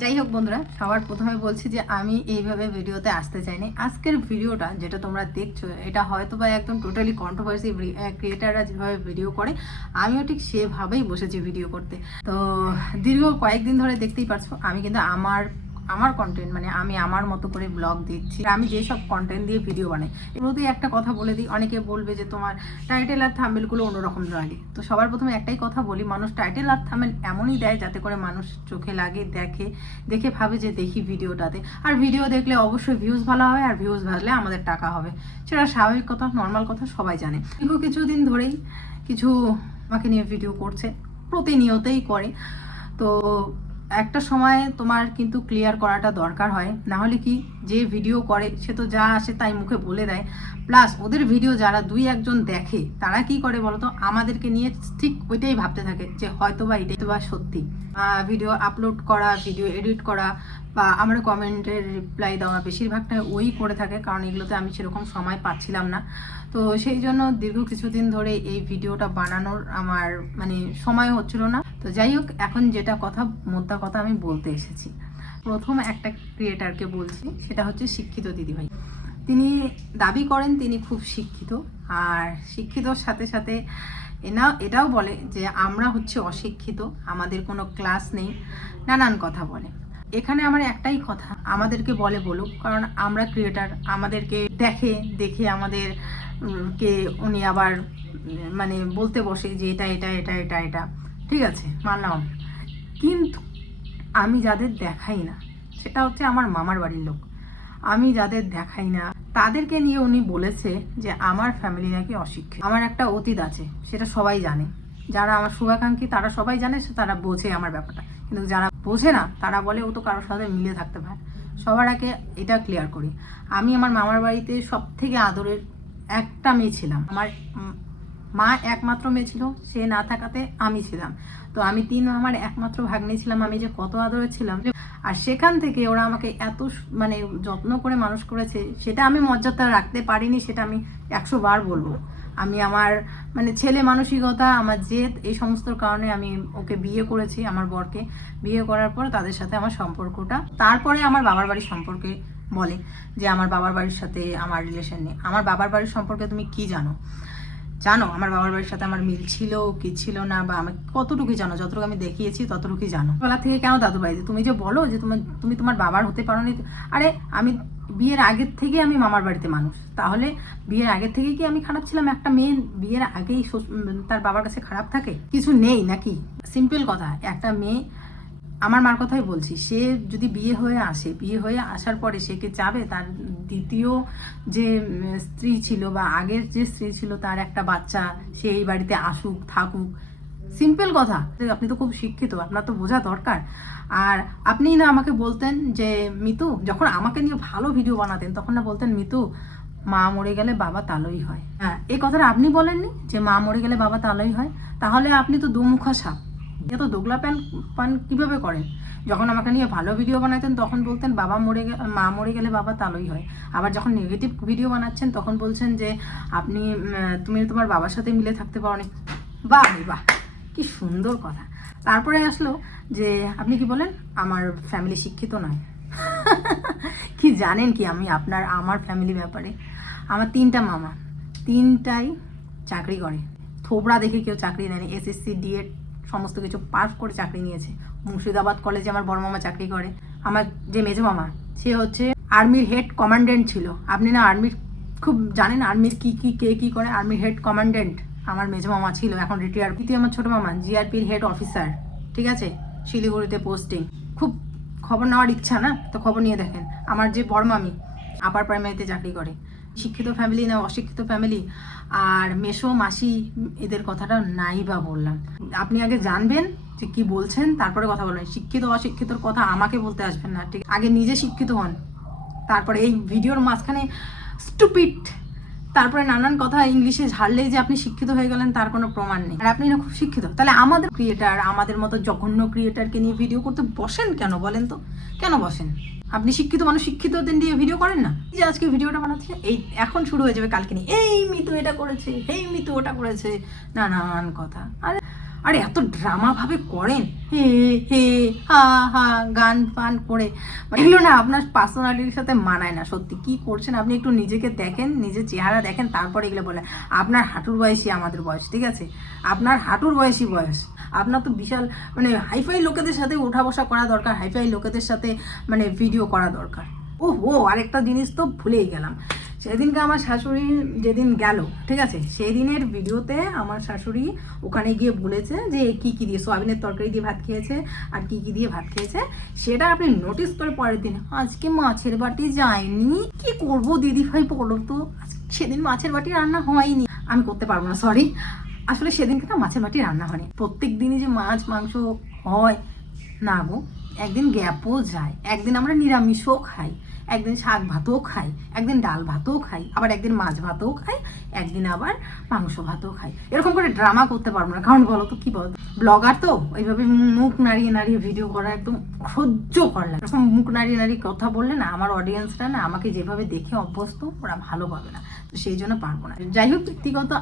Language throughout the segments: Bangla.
যাই হোক বন্ধুরা, সবার প্রথমে বলছি যে আমি এইভাবে ভিডিওতে আসতে চাইনি। আজকের ভিডিওটা যেটা তোমরা দেখছো, এটা হয়তো বা একদম টোটালি কন্ট্রোভার্সি ক্রিয়েটাররা যেভাবে ভিডিও করে, আমিও ঠিক সেভাবেই বসেছি ভিডিও করতে। তো দীর্ঘ কয়েকদিন ধরে দেখতেই পারছো আমি কিন্তু আমার কন্টেন্ট মানে আমি আমার মতো করে ব্লগ দিচ্ছি। আমি যেসব কন্টেন্ট দিয়ে ভিডিও বানাই, এগুলোতেই একটা কথা বলে দিই, অনেকে বলবে যে তোমার টাইটেল আর থাম্বনেলগুলো অন্যরকম লাগে। তো সবার প্রথমে একটাই কথা বলি, মানুষ টাইটেল আর থাম্বনেল এমনই দেয় যাতে করে মানুষ চোখে লাগে, দেখে ভাবে যে দেখি ভিডিওটাতে। আর ভিডিও দেখলে অবশ্যই ভিউজ ভালো হবে, আর ভিউজ ভালো আমাদের টাকা হবে, সেটা স্বাভাবিক কথা, নর্মাল কথা, সবাই জানে। কিন্তু কিছুদিন ধরেই কিছু আমাকে নিয়ে ভিডিও করছে, প্রতিনিয়তই করে। তো একটা সময় তোমার কিন্তু ক্লিয়ার করাটা দরকার হয়, না হলে কি, যে ভিডিও করে সে তো যা আসে তাই মুখে বলে দেয়। প্লাস ওদের ভিডিও যারা দুই একজন দেখে তারা কি করে বলতো, আমাদেরকে নিয়ে ঠিক ওইটাই ভাবতে থাকে যে হয়তো বা এটাই তো বা সত্যি। ভিডিও আপলোড করা, ভিডিও এডিট করা বা আমরা কমেন্টের রিপ্লাই দেওয়া, বেশিরভাগটা ওই করে থাকে, কারণ এগুলোতে আমি সেরকম সময় পাচ্ছিলাম না। তো সেই জন্য দীর্ঘ কিছুদিন ধরে এই ভিডিওটা বানানোর আমার মানে সময় হচ্ছিল না। তো যাই হোক, এখন যেটা কথা, মোদ্দা কথা আমি বলতে এসেছি। প্রথম একটা ক্রিয়েটারকে বলছি, সেটা হচ্ছে শিক্ষিত দিদিভাই। তিনি দাবি করেন তিনি খুব শিক্ষিত, আর শিক্ষিতর সাথে সাথে এটাও বলে যে আমরা হচ্ছে অশিক্ষিত, আমাদের কোনো ক্লাস নেই, নানান কথা বলে। এখানে আমার একটাই কথা, আমাদেরকে বলুক, কারণ আমরা ক্রিয়েটার, আমাদেরকে দেখে আমাদের কে উনি আবার মানে বলতে বসে যে এটা এটা এটা এটা এটা, ঠিক আছে মানলাম। কিন্তু আমি যাদের দেখাই না, সেটা হচ্ছে আমার মামার বাড়ির লোক, আমি যাদের দেখাই না তাদেরকে নিয়ে উনি বলেছে যে আমার ফ্যামিলি নাকি অশিক্ষিত। আমার একটা অতীত আছে, সেটা সবাই জানে, যারা আমার শুভাকাঙ্ক্ষী তারা সবাই জানে, তারা বোঝে আমার ব্যাপারটা। কিন্তু যারা বোঝে না তারা বলে ও তো কারোর সাথে মিলে থাকতে পারে। সবার আগে এটা ক্লিয়ার করি, আমি আমার মামার বাড়িতে সব থেকে আদরের একটা মেয়ে ছিলাম। আমার মা একমাত্র মেয়ে ছিল, সে না থাকাতে আমি ছিলাম। তো আমি 3 মামার একমাত্র ভাগ্নে ছিলাম, আমি যে কত আদরে ছিলাম। আর সেখান থেকে ওরা আমাকে এত মানে যত্ন করে মানুষ করেছে, সেটা আমি মর্যাদা রাখতে পারিনি, সেটা আমি 100 বার বলবো। আমি আমার মানে ছেলে মানসিকতা, আমার জেদ, এই সমস্ত কারণে আমি ওকে বিয়ে করেছি। আমার বরকে বিয়ে করার পর তাদের সাথে আমার সম্পর্কটা, তারপরে আমার বাবার বাড়ির সম্পর্কে বলে যে আমার বাবার বাড়ির সাথে আমার রিলেশন নেই। আমার বাবার বাড়ির সম্পর্কে তুমি কি জানো? আমার বাবার বাড়ির সাথে আমার মিল ছিল কি ছিল না, বা আমি কতটুকু জানো? যতটুকু আমি দেখিয়েছি ততটুকুই জানো। বেলা থেকে কেন দাদু বাড়িতে তুমি যে বলো যে তুমি তোমার বাবার হতে পারো নি? আরে আমি বিয়ের আগের থেকে আমি মামার বাড়িতে মানুষ, তাহলে বিয়ের আগের থেকে কি আমি খারাপ ছিলাম? একটা মেয়ে বিয়ের আগেই তার বাবার কাছে খারাপ থাকে? কিছু নেই নাকি? সিম্পল কথা, একটা মেয়ে, আমার মার কথাই বলছি, সে যদি বিয়ে হয়ে আসার পরে সে কি চাবে তার দ্বিতীয় যে স্ত্রী ছিল বা আগের যে স্ত্রী ছিল তার একটা বাচ্চা সে এই বাড়িতে আসুক থাকুক? সিম্পল কথা। আপনি তো খুব শিক্ষিত, আপনার তো বোঝা দরকার। আর আপনি না আমাকে বলতেন যে মিতু, যখন আমাকে নিয়ে ভালো ভিডিও বানাতেন তখন না বলতেন মিতু, মা মরে গেলে বাবা তালই হয়। হ্যাঁ, এই কথাটা আপনি বলেননি যে মা মরে গেলে বাবা তালই হয়? তাহলে আপনি তো দুমুখা সাপ। এত দোগলা পান কিভাবে করেন? যখন আমাকে নিয়ে ভালো ভিডিও বানাতেন তখন বলতেন মা মরে গেলে বাবা তালই হয়। আবার যখন নেগেটিভ ভিডিও বানাচ্ছেন তখন বলছেন যে তুমি তোমার বাবার সাথে মিলে থাকতে পারো নি। বাহ বাহ, কি সুন্দর কথা। তারপরে আসলো যে আপনি কি বলেন আমার ফ্যামিলি শিক্ষিত নয়। কি জানেন কি আমি আমার ফ্যামিলি ব্যাপারে? আমার 3টা মামা, 3টাই চাকরি করে। থোবড়া দেখে কেউ চাকরি নেয়নি, এসএসসি ডিএড সমস্ত কিছু পাস করে চাকরি নিয়েছে। মুর্শিদাবাদ কলেজে আমার বড় মামা চাকরি করে। আমার যে মেজো মামা, সে হচ্ছে আর্মির হেড কমান্ডেন্ট ছিল। আপনি না আর্মির খুব জানেন, আর্মির কে কি করে। আর্মির হেড কমান্ডেন্ট আমার মেজো মামা ছিল, এখন রিটায়ার। দ্বিতীয় আমার ছোটো মামা জিআরপির হেড অফিসার, ঠিক আছে, শিলিগুড়িতে পোস্টিং। খুব খবর নেওয়ার ইচ্ছা না, তো খবর নিয়ে দেখেন। আমার যে বড় মামি আপার প্রাইমারিতে চাকরি করে। শিক্ষিত ফ্যামিলি না অশিক্ষিত ফ্যামিলি? আর মেসো মাসি, এদের কথাটা নাই বা বললাম। আপনি আগে জানবেন যে কি বলছেন, তারপরে কথা বলবেন। শিক্ষিত অশিক্ষিতর কথা আমাকে বলতে আসবেন না, ঠিক? আগে নিজে শিক্ষিত হন, তারপরে এই ভিডিওর মাঝখানে স্টুপিড, তারপরে নানান কথা ইংলিশে ঝাড়লেই যে আপনি শিক্ষিত হয়ে গেলেন তার কোনো প্রমাণ নেই। আর আপনি না খুব শিক্ষিত, তাহলে আমাদের ক্রিয়েটার, আমাদের মতো জঘন্য ক্রিয়েটারকে নিয়ে ভিডিও করতে বসেন কেন বলেন তো? কেন বসেন? আপনি শিক্ষিত মানুষ শিক্ষিতদের নিয়ে ভিডিও করেন না? যে আজকে ভিডিওটা বানাচ্ছে, এই এখন শুরু হয়ে যাবে কালকে নিয়ে, এই মিতু এটা করেছে, এই মিতু ওটা করেছে, নানান কথা। আরে আর এত ড্রামাভাবে করেন, হে হে হা হা গান ফান করে, এগুলো না আপনার পার্সোনালিটির সাথে মানায় না। সত্যি কি করছেন আপনি, একটু নিজেকে দেখেন, নিজের চেহারা দেখেন, তারপরে এগুলো বলেন। আপনার হাঁটুর বয়সী আমাদের বয়স, ঠিক আছে? আপনার হাঁটুর বয়সী বয়স। আপনার তো বিশাল মানে হাইফাই লোকেদের সাথে ওঠা বসা করা দরকার, হাইফাই লোকেদের সাথে মানে ভিডিও করা দরকার। ও আরেকটা জিনিস তো ভুলেই গেলাম। সেদিনকে আমার শাশুড়ি যেদিন গেল, ঠিক আছে, সেই দিনের ভিডিওতে আমার শাশুড়ি ওখানে গিয়ে বলেছে যে কী কী দিয়ে, সোয়াবিনের তরকারি দিয়ে ভাত খেয়েছে আর কী কী দিয়ে ভাত খেয়েছে, সেটা আপনি নোটিস করে পরের দিন আজকে মাছের বাটি যায়নি, কি করব দিদি ভাই বলো তো, সেদিন মাছের বাটি রান্না হয়নি, আমি করতে পারবো না, সরি। আসলে সেদিনকে না মাছের বাটি রান্না হয়নি। প্রত্যেক দিনই যে মাছ মাংস হয় না গো, একদিন গ্যাপও যায়, একদিন আমরা নিরামিষও খাই, একদিন শাক ভাতও খাই, একদিন ডাল ভাতও খাই, আবার একদিন মাছ ভাতও খাই, একদিন আবার মাংস ভাতও খাই। এরকম করে ড্রামা করতে পারবো না, কারণ বলো তো কি বল, ব্লগার তো ওইভাবে মুখ নাড়িয়ে নাড়িয়ে ভিডিও করা একদম সহ্য করে না। এরকম মুখ নাড়িয়ে নাড়িয়ে কথা বললে না আমার অডিয়েন্সরা না আমাকে যেভাবে দেখে অভ্যস্ত ওরা ভালো পাবে না, তো সেই জন্য পারবো না। যাই হোক, ব্যক্তিগত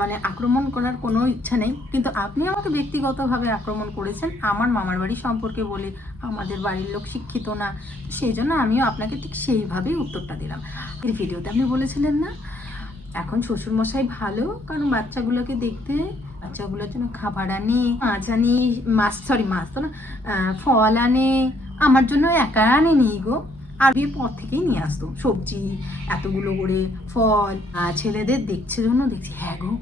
মানে আক্রমণ করার কোনো ইচ্ছা নেই, কিন্তু আপনি আমাকে ব্যক্তিগতভাবে আক্রমণ করেছেন আমার মামার বাড়ি সম্পর্কে বলে, আমাদের বাড়ির লোক শিক্ষিত না, সেই জন্য আমিও আপনাকে ঠিক সেইভাবেই উত্তরটা দিলাম। এই ভিডিওতে আপনি বলেছিলেন না এখন শ্বশুরমশাই ভালো, কারণ বাচ্চাগুলোকে দেখতে, বাচ্চাগুলোর জন্য খাবার আনে, মাছ তো না, ফল আনে, আমার জন্য একা আনে নেই গো, আর বিয়ের পর থেকেই নিয়ে আসতো সবজি এতগুলো করে ফল, ছেলেদের দেখছে জন্য দেখছি। হ্যাঁ গো,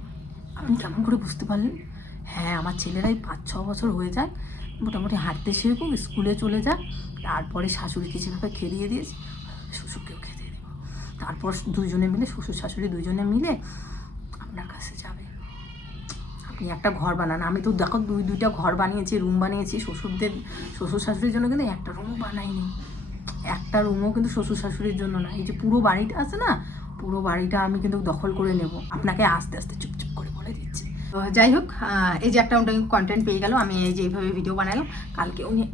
আপনি কেমন করে বুঝতে পারলেন? হ্যাঁ, আমার ছেলেরাই 5-6 বছর হয়ে যায়, মোটামুটি হাঁটতে শেখো, স্কুলে চলে যায়, তারপরে শাশুড়িকে যেভাবে খেলিয়ে দিয়েছি শ্বশুরকেও খেতে দেবো, তারপর দুজনে মিলে, শ্বশুর শাশুড়ি দুজনে মিলে আপনার কাছে যাবে। আপনি একটা ঘর বানান, আমি তো দেখো দুইটা ঘর বানিয়েছি, রুম বানিয়েছি শ্বশুর শাশুড়ির জন্য, কিন্তু একটা রুমও বানাইনি, একটা রুমও কিন্তু শ্বশুর শাশুড়ির জন্য না। এই যে পুরো বাড়িটা আছে না, পুরো বাড়িটা আমি কিন্তু দখল করে নেব, আপনাকে আস্তে আস্তে চুপচুপ করে বলে দিচ্ছি। তো যাই হোক, এই যে একটা কন্টেন্ট পেয়ে গেল, আমি এই যে এইভাবে ভিডিও বানালাম, কালকে উনি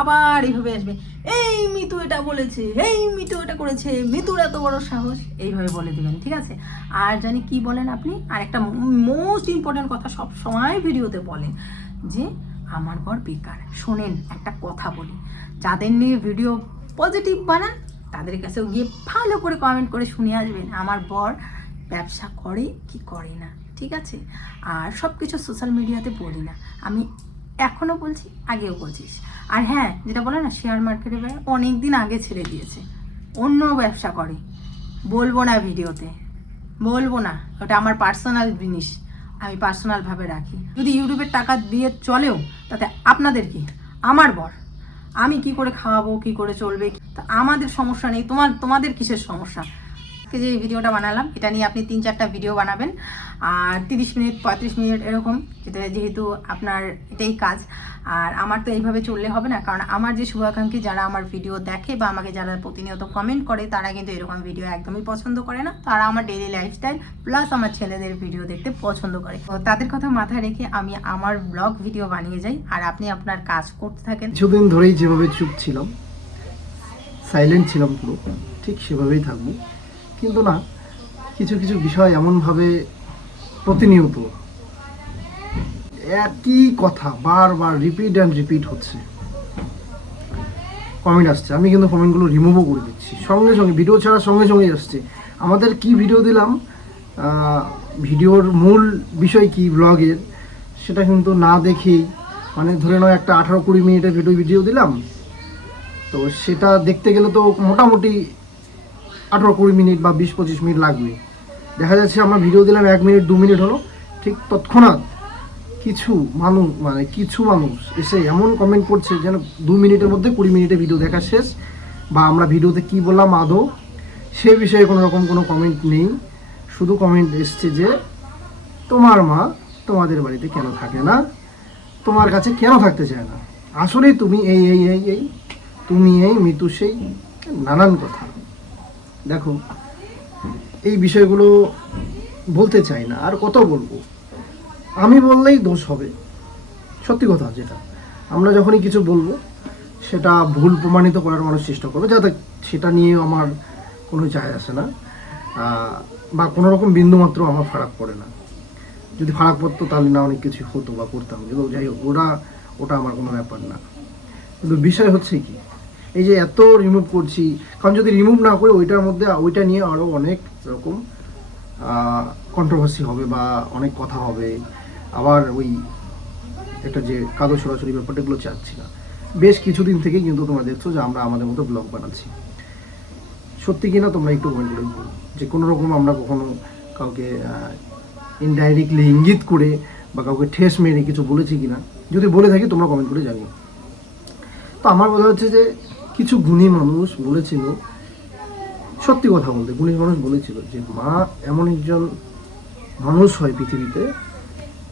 আবার এইভাবে আসবে, এই মিতু এটা বলেছে, এই মিতু এটা করেছে, মিতুর এত বড় সাহস, এইভাবে বলে দেবেন, ঠিক আছে? আর জানি কি বলেন আপনি, আর একটা মোস্ট ইম্পর্টেন্ট কথা সব সময় ভিডিওতে বলেন যে আমার বর বেকার। শোনেন, একটা কথা বলি, যাদের নিয়ে ভিডিও পজিটিভ বানান তাদের কাছেও গিয়ে ভালো করে কমেন্ট করে শুনে আসবেন আমার বর ব্যবসা করে কি করে না, ঠিক আছে? আর সব কিছু সোশ্যাল মিডিয়াতে বলি না, আমি এখনও বলছি, আগেও বলছিস। আর হ্যাঁ, যেটা বলে না শেয়ার মার্কেটে অনেক দিন আগে ছেড়ে দিয়েছে, অন্য ব্যবসা করে, বলবো না ভিডিওতে, বলবো না, ওটা আমার পার্সোনাল জিনিস, আমি পার্সোনালভাবে রাখি। যদি ইউটিউবের টাকা দিয়ে চলেও তাতে আপনাদের কি, আমার বর, আমি কি করে খাওয়াবো, কি করে চলবে, তা আমাদের সমস্যা নেই, তোমাদের কিসের সমস্যা? যে এই ভিডিওটা বানালাম, এটা নিয়ে আপনি 3-4টা ভিডিও বানাবেন, আর 30 মিনিট 35 মিনিট এরকম, যেহেতু আপনার এটাই কাজ। আর আমার তো এইভাবে চললে হবে না, কারণ আমার যে শুভাকাঙ্ক্ষী যারা আমার ভিডিও দেখে বা আমাকে যারা প্রতিনিয়ত কমেন্ট করে, তারা কিন্তু এরকম ভিডিও একদমই পছন্দ করে না, তারা আমার ডেইলি লাইফস্টাইল প্লাস আমার ছেলেদের ভিডিও দেখতে পছন্দ করে। তো তাদের কথা মাথায় রেখে আমি আমার ব্লগ ভিডিও বানিয়ে যাই, আর আপনি আপনার কাজ করতে থাকেন। কিছুদিন ধরেই যেভাবে চুপ ছিলাম, সাইলেন্ট ছিলাম পুরো, ঠিক সেভাবেই থাকবো। কিন্তু না, কিছু কিছু বিষয় এমনভাবে প্রতিনিয়ত একই কথা বারবার রিপিট হচ্ছে, কমেন্ট আসছে, আমি কিন্তু কমেন্টগুলো রিমুভও করে দিচ্ছি সঙ্গে সঙ্গে, ভিডিও ছাড়ার সঙ্গে সঙ্গেই আসছে। আমাদের কি ভিডিও দিলাম, ভিডিওর মূল বিষয় কি ব্লগের, সেটা কিন্তু না দেখেই, মানে ধরে নাও একটা 18-20 মিনিটের ভিডিও দিলাম, তো সেটা দেখতে গেলে তো মোটামুটি 18-20 মিনিট বা 20-25 মিনিট লাগবে। দেখা যাচ্ছে আমরা ভিডিও দিলাম 1 মিনিট 2 মিনিট হলো, ঠিক তৎক্ষণাৎ কিছু মানুষ এসে এমন কমেন্ট করছে যেন 2 মিনিটের মধ্যে 20 মিনিটের ভিডিও দেখা শেষ, বা আমরা ভিডিওতে কি বললাম আদৌ সে বিষয়ে কোনো রকম কোনো কমেন্ট নেই। শুধু কমেন্ট এসছে যে তোমার মা তোমাদের বাড়িতে কেন থাকে না, তোমার কাছে কেন থাকতে চায় না, আসলে তুমি এই তুমি এই মিতু সেই, নানান কথা। দেখো, এই বিষয়গুলো বলতে চাই না, আর কত বলবো, আমি বললেই দোষ হবে। সত্যি কথা, যেটা আমরা যখনই কিছু বলবো সেটা ভুল প্রমাণিত করার মানুষ চেষ্টা করবে, যাতে সেটা নিয়ে আমার কোনো যায় আসে না, বা কোনো রকম বিন্দুমাত্র আমার ফারাক পড়ে না। যদি ফারাক পড়তো তাহলে না অনেক কিছু হতো বা করতাম, কিন্তু যাই হোক ওটা আমার কোনো ব্যাপার না। কিন্তু বিষয় হচ্ছে কি, এই যে এত রিমুভ করছি, কারণ যদি রিমুভ না করে ওইটা নিয়ে আরও অনেক রকম কন্ট্রোভার্সি হবে বা অনেক কথা হবে। আবার ওই একটা যে কাদো ছড়াছড়ি ব্যাপারটা, এগুলো চাচ্ছি না। বেশ কিছুদিন থেকে কিন্তু তোমরা দেখছো যে আমরা আমাদের মতো ব্লগ বানাচ্ছি। সত্যি কিনা তোমরা একটু কমেন্ট করে বলো যে কোনো রকম আমরা কখনো কাউকে ইনডাইরেক্টলি ইঙ্গিত করে বা কাউকে ঠেস মেরে কিছু বলেছি কিনা। যদি বলে থাকি তোমরা কমেন্ট করে জানিও। তো আমার বোঝা হচ্ছে যে কিছু গুণী মানুষ বলেছিল, সত্যি কথা বলতে গুণী মানুষ বলেছিল যে মা এমন একজন মানুষ হয় পৃথিবীতে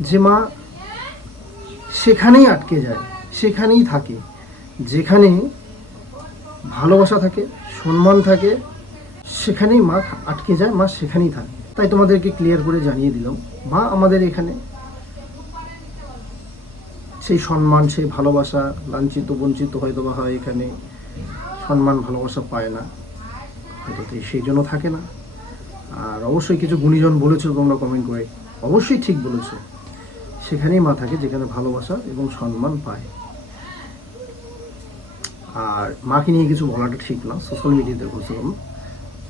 যে মা সেখানেই আটকে যায়, সেখানেই থাকে, যেখানে ভালোবাসা থাকে, সম্মান থাকে, সেখানেই মা আটকে যায়, মা সেখানেই থাকে। তাই তোমাদেরকে ক্লিয়ার করে জানিয়ে দিলাম, মা আমাদের এখানে সেই সম্মান, সেই ভালোবাসা লাঞ্ছিত বঞ্চিত হয়তো বা হয়, এখানে সম্মান ভালোবাসা পায় না, হয়তো সেই জন্য থাকে না। আর অবশ্যই কিছু গুণীজন বলেছো তোমরা কমেন্ট করে, অবশ্যই ঠিক বলেছো, সেখানেই মা থাকে যেখানে ভালোবাসা এবং সম্মান পায়। আর মাকে নিয়ে কিছু বলাটা ঠিক না সোশ্যাল মিডিয়াতে বলছিলাম,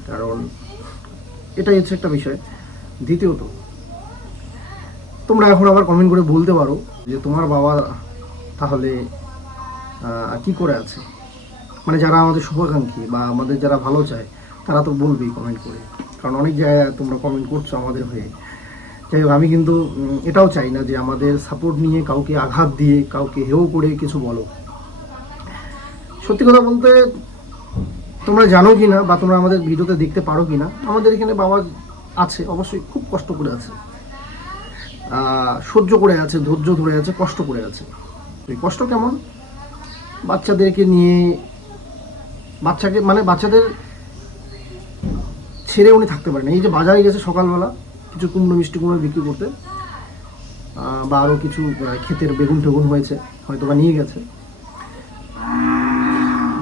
কারণ এটাই হচ্ছে একটা বিষয়। দ্বিতীয়ত, তোমরা এখন আবার কমেন্ট করে বলতে পারো যে তোমার বাবা তাহলে কি করে আছে, মানে যারা আমাদের শুভাকাঙ্ক্ষী বা আমাদের যারা ভালো চায় তারা তো বলবেই কমেন্ট করে, কারণ অনেক জায়গায় তোমরা কমেন্ট করছো আমাদের হয়ে। যাই হোক, আমি কিন্তু এটাও চাই না যে আমাদের সাপোর্ট নিয়ে কাউকে আঘাত দিয়ে, কাউকে হেও করে কিছু বলো। সত্যি কথা বলতে, তোমরা জানো কি না বা তোমরা আমাদের ভিডিওতে দেখতে পারো কি না, আমাদের এখানে বাবা আছে, অবশ্যই খুব কষ্ট করে আছে, সহ্য করে আছে, ধৈর্য ধরে আছে, কষ্ট করে আছে। এই কষ্ট কেমন, বাচ্চাদেরকে নিয়ে, বাচ্চাদের ছেড়ে উনি থাকতে পারেন। এই যে বাজারে গেছে সকালবেলা কিছু কুমড়ো মিষ্টি কুমড়ো বিক্রি করতে, বা আরও কিছু ক্ষেতের বেগুন টেগুন হয়েছে হয়তো বা নিয়ে গেছে,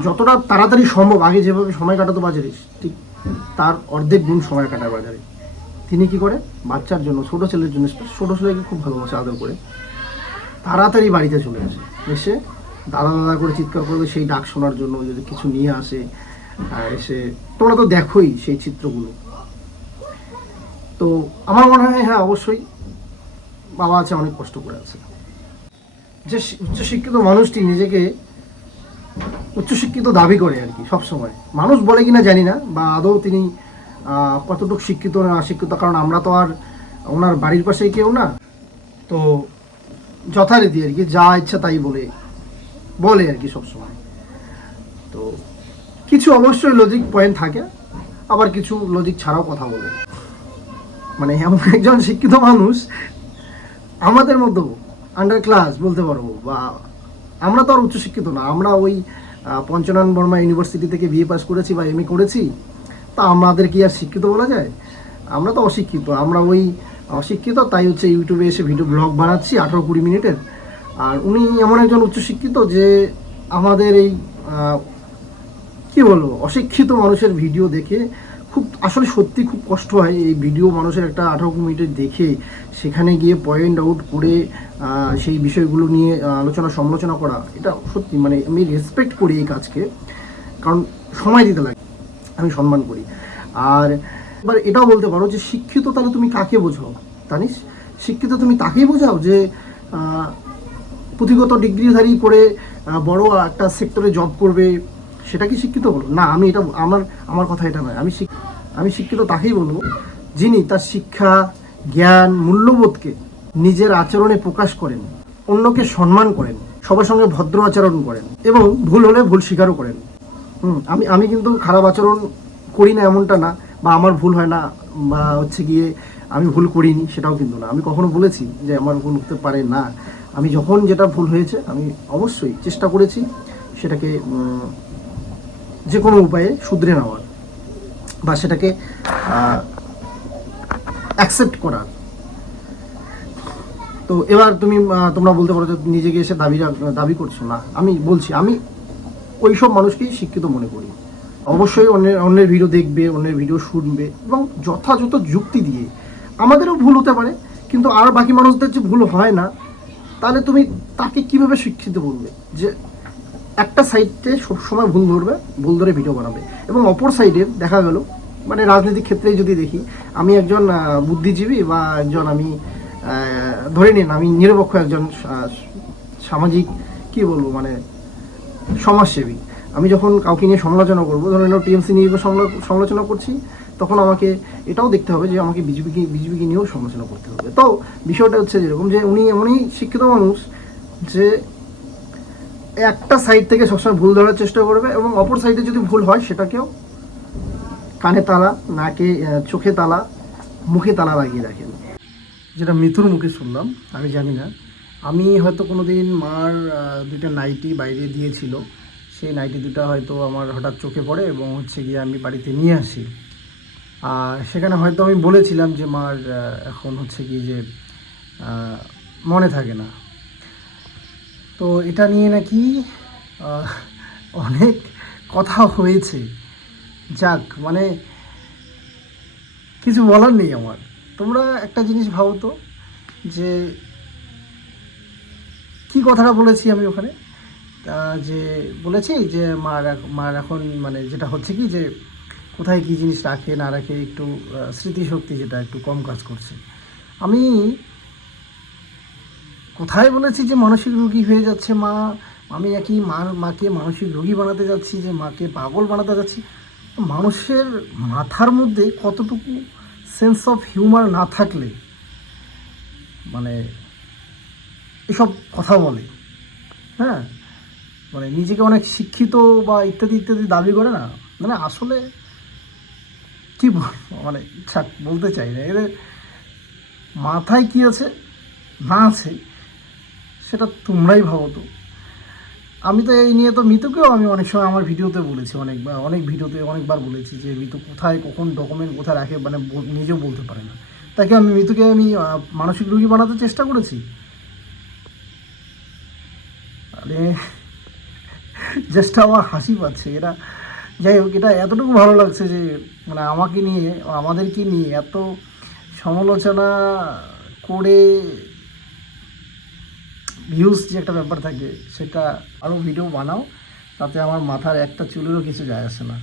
যতটা তাড়াতাড়ি সম্ভব আগে যেভাবে সময় কাটাতো বাজারে, ঠিক তার অর্ধেক গুণ সময় কাটায় বাজারে। তিনি কি করে, বাচ্চার জন্য, ছোটো ছেলের জন্য, ছোটো ছেলেকে খুব ভালোবাসে, আদর করে তাড়াতাড়ি বাড়িতে চলে আসে, এসে দাদা দাদা করে চিৎকার করবে সেই ডাক শোনার জন্য, যদি কিছু নিয়ে আসে এসে, তোমরা তো দেখোই সেই চিত্রগুলো। তো আমার মনে হয় হ্যাঁ, অবশ্যই বাবা আছে, অনেক কষ্ট করে আছে। যে উচ্চশিক্ষিত মানুষটি নিজেকে উচ্চশিক্ষিত দাবি করে আর কি সবসময়, মানুষ বলে কিনা জানি না, বা আদৌ তিনি কতটুকু শিক্ষিত না অশিক্ষিত, কারণ আমরা তো আর ওনার বাড়ির পাশেই কেউ না। তো যথারীতি আর কি যা ইচ্ছা তাই বলে আর কি সবসময়। তো কিছু অবশ্যই লজিক পয়েন্ট থাকে, আবার কিছু লজিক ছাড়াও কথা বলে। মানে এমন একজন শিক্ষিত মানুষ, আমাদের মতো আন্ডার ক্লাস বলতে পারবো, বা আমরা তো আর উচ্চশিক্ষিত না, আমরা ওই পঞ্চনন বর্মা ইউনিভার্সিটি থেকে বিএ পাস করেছি বা এমএ করেছি, তা আমাদের কি আর শিক্ষিত বলা যায়? আমরা তো অশিক্ষিত, আমরা ওই অশিক্ষিত, তাই হচ্ছে ইউটিউবে এসে ভিডিও ব্লগ বানাচ্ছি 18-20 মিনিটের। আর উনি এমন একজন উচ্চশিক্ষিত যে আমাদের এই কি বলবো, অশিক্ষিত মানুষের ভিডিও দেখে খুব, আসলে সত্যি খুব কষ্ট হয়। এই ভিডিও মানুষের একটা 18 মিনিটের দেখে সেখানে গিয়ে পয়েন্ট আউট করে সেই বিষয়গুলো নিয়ে আলোচনা সমালোচনা করা, এটা সত্যি মানে আমি রেসপেক্ট করি এই কাজকে, কারণ সময় দিতে লাগে, আমি সম্মান করি। আর এবার এটাও বলতে পারো যে শিক্ষিত তাহলে তুমি কাকে বোঝাও জানিস? শিক্ষিত তুমি তাকেই বোঝাও যে পুঁথিগত ডিগ্রিধারী করে বড় একটা সেক্টরে জব করবে, সেটা কি শিক্ষিত হলো? না, আমি এটা আমার কথা এটা নয়। আমি শিক্ষিত তাকেই বলবো যিনি তার শিক্ষা, জ্ঞান, মূল্যবোধকে নিজের আচরণে প্রকাশ করেন, অন্যকে সম্মান করেন, সবার সঙ্গে ভদ্র আচরণ করেন এবং ভুল হলে ভুল স্বীকারও করেন। আমি কিন্তু খারাপ আচরণ করি না এমনটা না, বা আমার ভুল হয় না, বা হচ্ছে গিয়ে আমি ভুল করিনি সেটাও কিন্তু না। আমি কখনো বলেছি যে আমার ভুল হতে পারে না। আমি যখন যেটা ভুল হয়েছে আমি অবশ্যই চেষ্টা করেছি সেটাকে যে কোনো উপায়ে শুধরে নেওয়ার, বা সেটাকে অ্যাকসেপ্ট করার। তো এবার তোমরা বলতে পারো যে নিজেকে এসে দাবি করছো না। আমি বলছি, আমি ওইসব মানুষকেই শিক্ষিত মনে করি। অবশ্যই অন্যের ভিডিও দেখবে, অন্যের ভিডিও শুনবে এবং যথাযথ যুক্তি দিয়ে, আমাদেরও ভুল হতে পারে কিন্তু আর বাকি মানুষদের যে ভুল হয় না, তাহলে তুমি তাকে কিভাবে শিক্ষিত বলবে যে একটা সাইডে সবসময় ভুল ধরবে, ভুল ধরে ভিডিও বানাবে, এবং অপর সাইডে দেখা গেল মানে রাজনীতিক ক্ষেত্রেই যদি দেখি, আমি একজন বুদ্ধিজীবী বা একজন আমি ধরে নিন আমি নিরপেক্ষ একজন সামাজিক কি বলবো মানে সমাজসেবী, আমি যখন কাউকে নিয়ে সমালোচনা করবো, ধরেন টিএমসি নিয়ে সমালোচনা করছি, তখন আমাকে এটাও দেখতে হবে যে আমাকে বিজেপিকে নিয়েও সমালোচনা করতে হবে। তো বিষয়টা হচ্ছে যেরকম যে উনি এমনই শিক্ষিত মানুষ যে একটা সাইড থেকে সবসময় ভুল ধরার চেষ্টা করবে, এবং অপর সাইডে যদি ভুল হয় সেটাকেও কানে তালা, নাকে চোখে তালা, মুখে তালা লাগিয়ে রাখেন। যেটা মিতুর মুখে শুনলাম, আমি জানি না, আমি হয়তো কোনো দিন মার দুইটা নাইটি বাইরে দিয়েছিল, সেই নাইটি দুটো হয়তো আমার হঠাৎ চোখে পড়ে এবং হচ্ছে গিয়ে আমি বাড়িতে নিয়ে আসি। আর সেখানে হয়তো আমি বলেছিলাম যে মার এখন হচ্ছে কি যে মনে থাকে না। তো এটা নিয়ে নাকি অনেক কথা হয়েছে। যাক, মানে কিছু বলার নেই আমার। তোমরা একটা জিনিস ভাবো তো, যে কি কথাটা বলেছি আমি ওখানে, যে বলেছি যে মার এখন মানে যেটা হচ্ছে কি যে কোথায় কী জিনিস রাখে না রাখে একটু স্মৃতিশক্তি যেটা একটু কম কাজ করছে। আমি কোথায় বলেছি যে মানসিক রোগী হয়ে যাচ্ছে মা, আমি নাকি মাকে মানসিক রোগী বানাতে যাচ্ছি, যে মাকে পাগল বানাতে যাচ্ছি? মানুষের মাথার মধ্যে কতটুকু সেন্স অফ হিউমার না থাকলে মানে এসব কথা বলে, হ্যাঁ, মানে নিজেকে অনেক শিক্ষিত বা ইত্যাদি ইত্যাদি দাবি করে না, মানে আসলে কি মানে বলতে চাই না, এদের মাথায় কি আছে না আছে সেটা তোমরাই ভাবো তো। আমি তো এই নিয়ে তো মিতুকেও আমি অনেক সময় আমার ভিডিওতে বলেছি, অনেক ভিডিওতে অনেকবার বলেছি যে মিতু কোথায় কখন ডকুমেন্ট কোথায় রাখে মানে নিজেও বলতে পারে না। তাকে মিতুকে আমি মানসিক রোগী বানাতে চেষ্টা করেছি? আরে জাস্ট আমার হাসি পাচ্ছে এটা। যাই হোক, এটা এতটুকু ভালো লাগছে যে মানে আমাকে নিয়ে আমাদেরকে নিয়ে এত সমালোচনা করে ভিউজ যে একটা ব্যাপার থাকে, সেটা আরও ভিডিও বানাও, তাতে আমার মাথার একটা চুলেরও কিছু যায় আসে না।